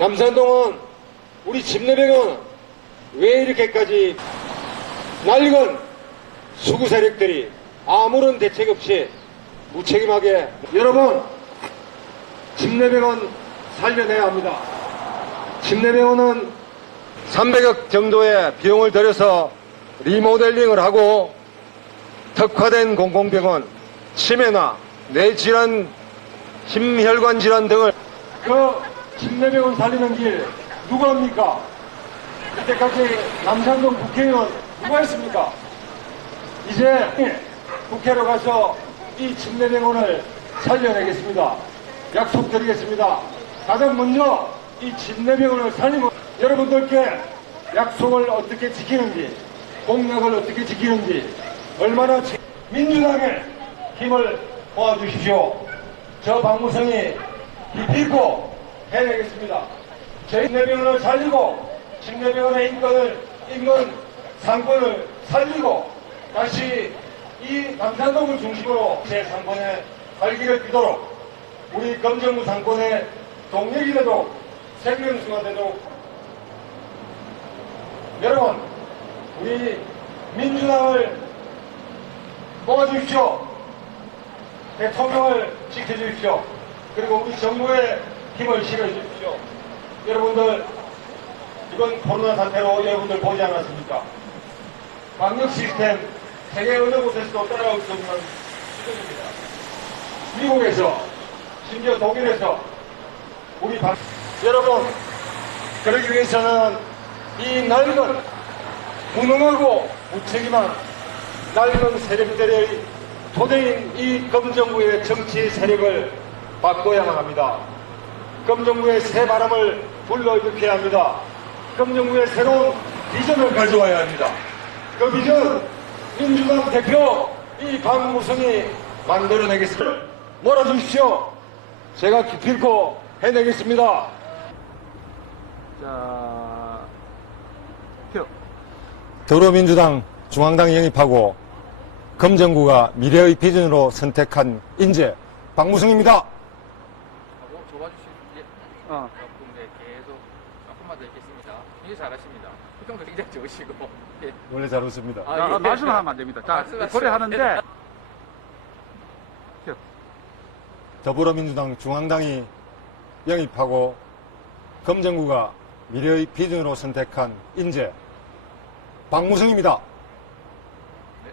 남산동은 우리 집내병은 왜 이렇게까지 낡은 수구 세력들이 아무런 대책 없이 무책임하게 여러분 집내병원 살려내야 합니다. 집내병원은 300억 정도의 비용을 들여서 리모델링을 하고 특화된 공공병원, 치매나 뇌질환, 심혈관 질환 등을 그 집내병원 살리는 길 누가 합니까? 이때까지 남산동 국회의원 누가 했습니까? 이제 국회로 가서 이 집내병원을 살려내겠습니다. 약속드리겠습니다. 가장 먼저 이 집내병원을 살리고 여러분들께 약속을 어떻게 지키는지, 공약을 어떻게 지키는지 얼마나 민주당의 힘을 모아주십시오. 저 박무성이 기필코 해내겠습니다. 저희 집내병원을 살리고 집내병원의 인권 상권을 살리고 다시 이 남산동을 중심으로 제 상권의 활기를 띠도록 우리 검정구 상권의 동력이 되도록 생명수가 되도록 여러분 우리 민주당을 뽑아주십시오. 대통령을 지켜주십시오. 그리고 우리 정부의 힘을 실어주십시오. 여러분들 이번 코로나 사태로 여러분들 보지 않았습니까? 방역 시스템 세계 어느 곳에서도 따라올 수 없는 수준입니다. 미국에서 심지어 독일에서 우리 여러분 그러기 위해서는 이 낡은 무능하고 무책임한 낡은 세력들의 토대인 이 검정구의 정치 세력을 바꿔야만 합니다. 검정구의 새 바람을 불러일으켜야 합니다. 검정구의 새로운 비전을 가져와야 합니다. 그 비전 민주당 대표 이 박무성이 만들어내겠습니다. 몰아주십시오. 제가 기필코 해내겠습니다. 자, 표. 더불어민주당 중앙당에 영입하고 검정구가 미래의 비전으로 선택한 인재 박무성입니다. 하고 좁아주시는지 조금 계속 조금만 더 있겠습니다. 굉장히 잘하십니다. 표정도 굉장히 좋으시고 예. 원래 잘 웃습니다. 자, 말씀하면 안 됩니다. 자, 소리하는데 더불어민주당 중앙당이 영입하고 검정구가 미래의 비전으로 선택한 인재 박무성입니다. 네,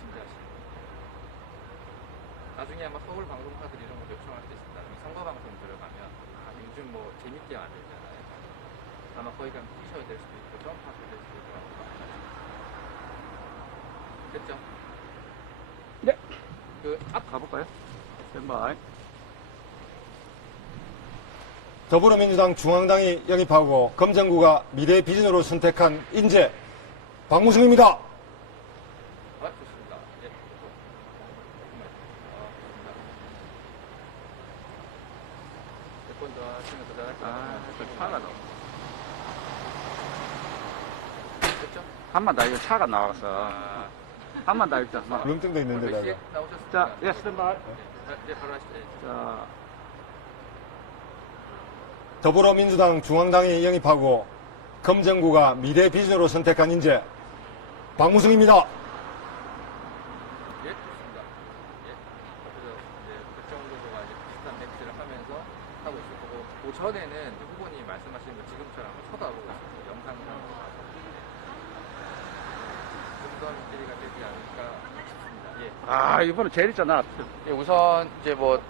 진지하시네. 나중에 아마 서울 방송사들이 이런 거 요청할 수 있습니다. 선거 방송 들어가면 요즘 뭐 재밌게 만들잖아요. 아마 거기 가면 티셔야 될 수도 있고 점프하셔야 될 수도 있고 됐죠? 네. 앞 가볼까요? 스탠바이. 더불어민주당 중앙당이 영입하고 검정구가 미래의 비전으로 선택한 인재 박무성입니다. 좋습니다. 예, 몇번 더 하시면 더 잘할 것 같아요. 저 차가 나. 됐죠? 한만 더, 이거 차가 나와서. 한만 더 일단. 룸등도 있는데 몇 시에 내가. 나오셨습니까? 자, 예, 스탠바이. 네, 바로 하시죠. 예. 자, 더불어민주당 중앙당이 영입하고 검정구가 미래의 비전으로 선택한 인재 박무성입니다. 예, 좋습니다. 예, 그래서 이제 백정훈 후보가 이제 비슷한 멘트를 하면서 하고 있을 거고, 그 전에는 후보님 말씀하신 거 지금처럼 한번 쳐다보고 있습니다. 영상을 한번 봐서. 좀더 기회가 되지 않을까 싶습니다. 예. 이번에 제일 있잖아. 예, 우선 이제 뭐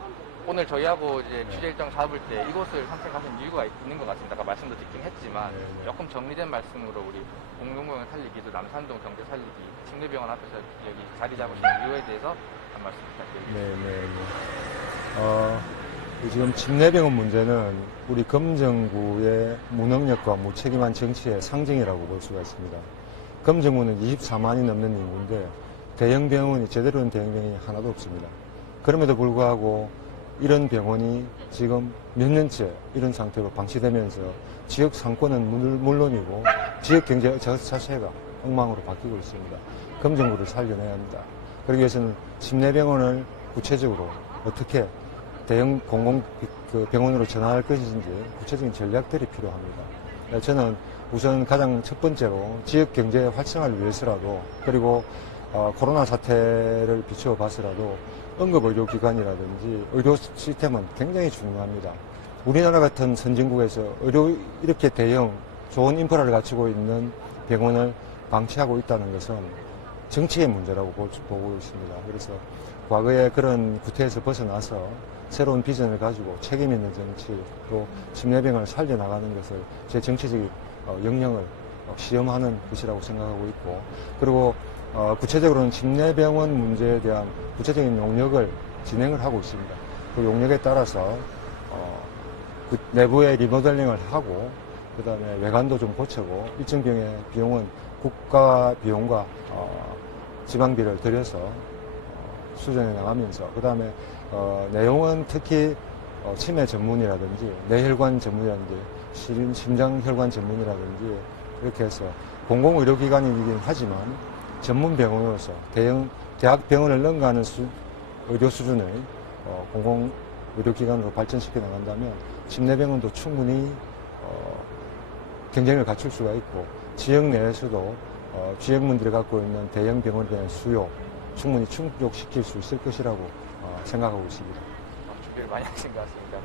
오늘 저희하고 이제 취재 일정 잡을 때 이곳을 선택하신 이유가 있는 것 같습니다. 아까 말씀도 드리긴 했지만 조금 정리된 말씀으로 우리 공동병원 살리기, 또 남산동 경제 살리기, 집내병원 앞에서 여기 자리 잡으신 이유에 대해서 한 말씀 부탁드립니다. 지금 집내병원 문제는 우리 검정구의 무능력과 무책임한 정치의 상징이라고 볼 수가 있습니다. 검정구는 24만이 넘는 인구인데 대형 병원이 제대로 된 대형 병원이 하나도 없습니다. 그럼에도 불구하고 이런 병원이 지금 몇 년째 이런 상태로 방치되면서 지역 상권은 물론이고 지역 경제 자체가 엉망으로 바뀌고 있습니다. 검정구를 살려내야 합니다. 그러기 위해서는 집내병원을 구체적으로 어떻게 대형 공공 병원으로 전환할 것인지 구체적인 전략들이 필요합니다. 저는 우선 가장 첫 번째로 지역 경제 활성화를 위해서라도 그리고 코로나 사태를 비추어 봐서라도 응급의료기관이라든지 의료 시스템은 굉장히 중요합니다. 우리나라 같은 선진국에서 이렇게 대형 좋은 인프라를 갖추고 있는 병원을 방치하고 있다는 것은 정치의 문제라고 보고 있습니다. 그래서 과거에 그런 구태에서 벗어나서 새로운 비전을 가지고 책임 있는 정치 또 심내병을 살려나가는 것을 제 정치적인 역량을 시험하는 것이라고 생각하고 있고 그리고 구체적으로는 심내병원 문제에 대한 구체적인 용역을 진행을 하고 있습니다. 그 용역에 따라서 그 내부의 리모델링을 하고 그 다음에 외관도 좀 고치고 일정 병의 비용은 국가 비용과 지방비를 들여서 수정해 나가면서 그 다음에 내용은 특히 치매 전문이라든지 뇌혈관 전문이라든지 심장혈관 전문이라든지 이렇게 해서 공공의료기관이긴 하지만 전문 병원으로서 대학 병원을 능가하는 의료 수준의 공공의료기관으로 발전시켜 나간다면 심내병원도 충분히 경쟁을 갖출 수가 있고 지역 내에서도 지역민들이 갖고 있는 대형 병원에 대한 수요 충분히 충족시킬 수 있을 것이라고 생각하고 있습니다. 준비를 많이 하신 것 같습니다.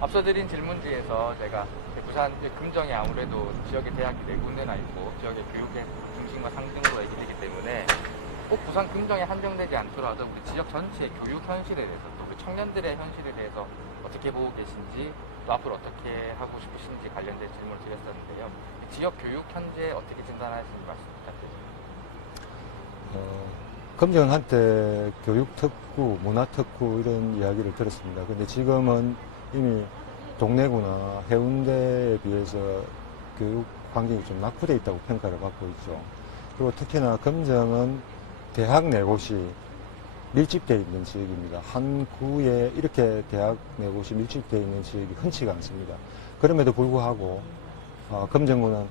앞서 드린 질문 중에서 제가 부산 금정에 아무래도 지역의 대학이 4군데나 있고 지역의 교육의 중심과 상징으로 얘기되기 때문에 꼭 부산 금정에 한정되지 않더라도 우리 지역 전체의 교육 현실에 대해서 또 우리 청년들의 현실에 대해서 어떻게 보고 계신지 또 앞으로 어떻게 하고 싶으신지 관련된 질문을 드렸었는데요. 지역 교육 현재 어떻게 진단하시는지 말씀 부탁드립니다. 금정은 한때 교육특구, 문화특구 이런 이야기를 들었습니다. 근데 지금은 이미 동래구나 해운대에 비해서 교육 환경이 좀 낙후되어 있다고 평가를 받고 있죠. 그리고 특히나 금정은 대학 4곳이 밀집되어 있는 지역입니다. 한 구에 이렇게 대학 4곳이 밀집되어 있는 지역이 흔치가 않습니다. 그럼에도 불구하고 금정구는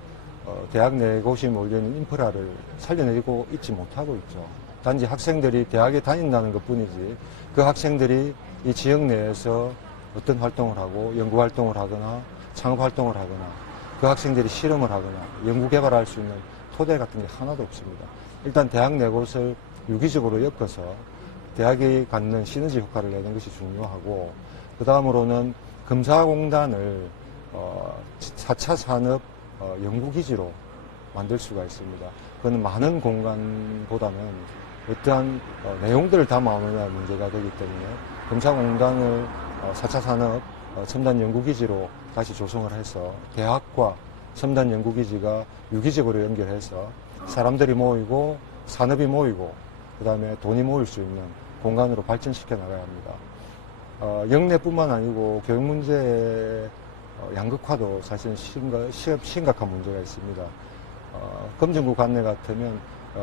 대학 4곳이 몰려있는 인프라를 살려내고 있지 못하고 있죠. 단지 학생들이 대학에 다닌다는 것 뿐이지 그 학생들이 이 지역 내에서 어떤 활동을 하고 연구 활동을 하거나 창업 활동을 하거나 그 학생들이 실험을 하거나 연구 개발할 수 있는 토대 같은 게 하나도 없습니다. 일단 대학 4곳을 유기적으로 엮어서 대학이 갖는 시너지 효과를 내는 것이 중요하고 그 다음으로는 금사공단을 4차 산업 연구기지로 만들 수가 있습니다. 그건 많은 공간보다는 어떠한 내용들을 담아오느냐 문제가 되기 때문에 금사공단을 4차 산업 첨단 연구기지로 다시 조성을 해서 대학과 첨단 연구기지가 유기적으로 연결해서 사람들이 모이고 산업이 모이고 그 다음에 돈이 모일 수 있는 공간으로 발전시켜 나가야 합니다. 영내뿐만 아니고 교육 문제의 양극화도 사실 심각한 문제가 있습니다. 금정구 관내 같으면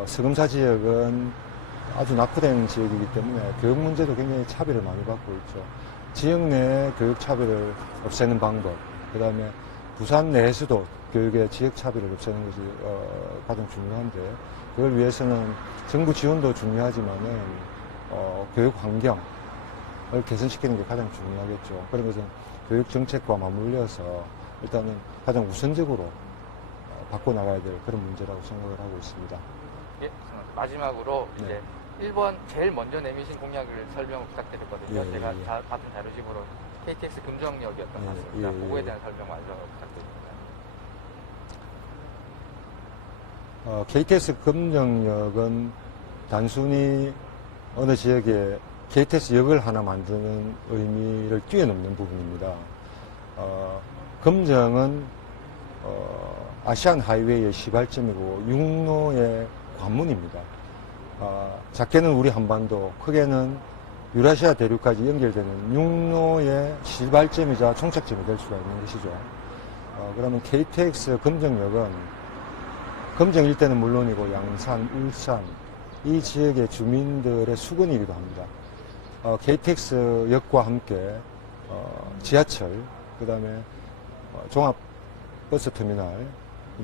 서금사 지역은 아주 낙후된 지역이기 때문에 교육 문제도 굉장히 차별을 많이 받고 있죠. 지역 내 교육 차별을 없애는 방법, 그 다음에 부산 내에서도 교육의 지역 차별을 없애는 것이 가장 중요한데 그걸 위해서는 정부 지원도 중요하지만은 교육 환경을 개선시키는 게 가장 중요하겠죠. 그런 것은 교육 정책과 맞물려서 일단은 가장 우선적으로 바꿔나가야 될 그런 문제라고 생각을 하고 있습니다. 예, 마지막으로 네. 이제 1번 제일 먼저 내미신 공약을 설명 부탁드렸거든요. 예, 제가 예. 받은 자료집으로 KTX 금정역이었던 것 같습니다. 예, 예, 그거에 예. 대한 설명 완전 부탁드립니다. KTX 금정역은 단순히 어느 지역에 KTX 역을 하나 만드는 의미를 뛰어넘는 부분입니다. 금정은 아시안 하이웨이의 시발점이고 육로의 관문입니다. 작게는 우리 한반도, 크게는 유라시아 대륙까지 연결되는 육로의 시발점이자 종착점이 될 수가 있는 것이죠. 그러면 KTX 금정역은 금정 일대는 물론이고 양산, 울산 이 지역의 주민들의 수건이기도 합니다. KTX 역과 함께 지하철, 그 다음에 종합버스터미널,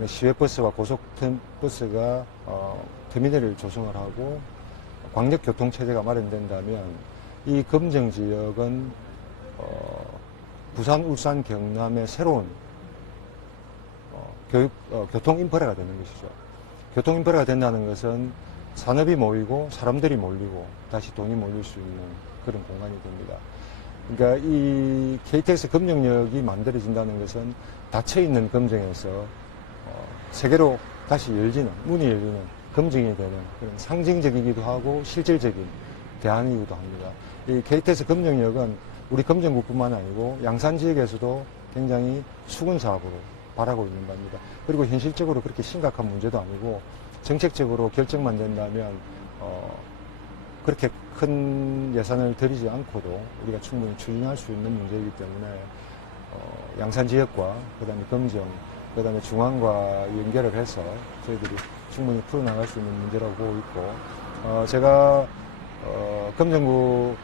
시외버스와 고속버스가 터미널을 조성을 하고 광역교통체제가 마련된다면 이 금정 지역은 부산, 울산, 경남의 새로운 교통 인프라가 되는 것이죠. 교통 인프라가 된다는 것은 산업이 모이고 사람들이 몰리고 다시 돈이 몰릴 수 있는 그런 공간이 됩니다. 그러니까 이 KTX 금정역이 만들어진다는 것은 닫혀있는 금정에서 세계로 다시 문이 열리는 금정이 되는 그런 상징적이기도 하고 실질적인 대안이기도 합니다. 이 KTX 금정역은 우리 금정구뿐만 아니고 양산 지역에서도 굉장히 수군 사업으로 바라고 있는 겁니다. 그리고 현실적으로 그렇게 심각한 문제도 아니고 정책적으로 결정만 된다면 그렇게 큰 예산을 들이지 않고도 우리가 충분히 추진할 수 있는 문제이기 때문에 양산 지역과 그다음에 금정, 그다음에 중앙과 연결을 해서 저희들이 충분히 풀어나갈 수 있는 문제라고 보고 있고 제가 금정구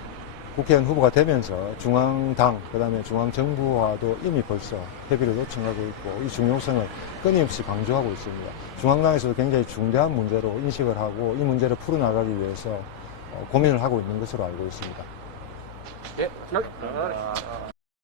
국회의원 후보가 되면서 중앙당, 그다음에 중앙정부와도 이미 벌써 협의를 요청하고 있고 이 중요성을 끊임없이 강조하고 있습니다. 중앙당에서도 굉장히 중대한 문제로 인식을 하고 이 문제를 풀어나가기 위해서 고민을 하고 있는 것으로 알고 있습니다. 예.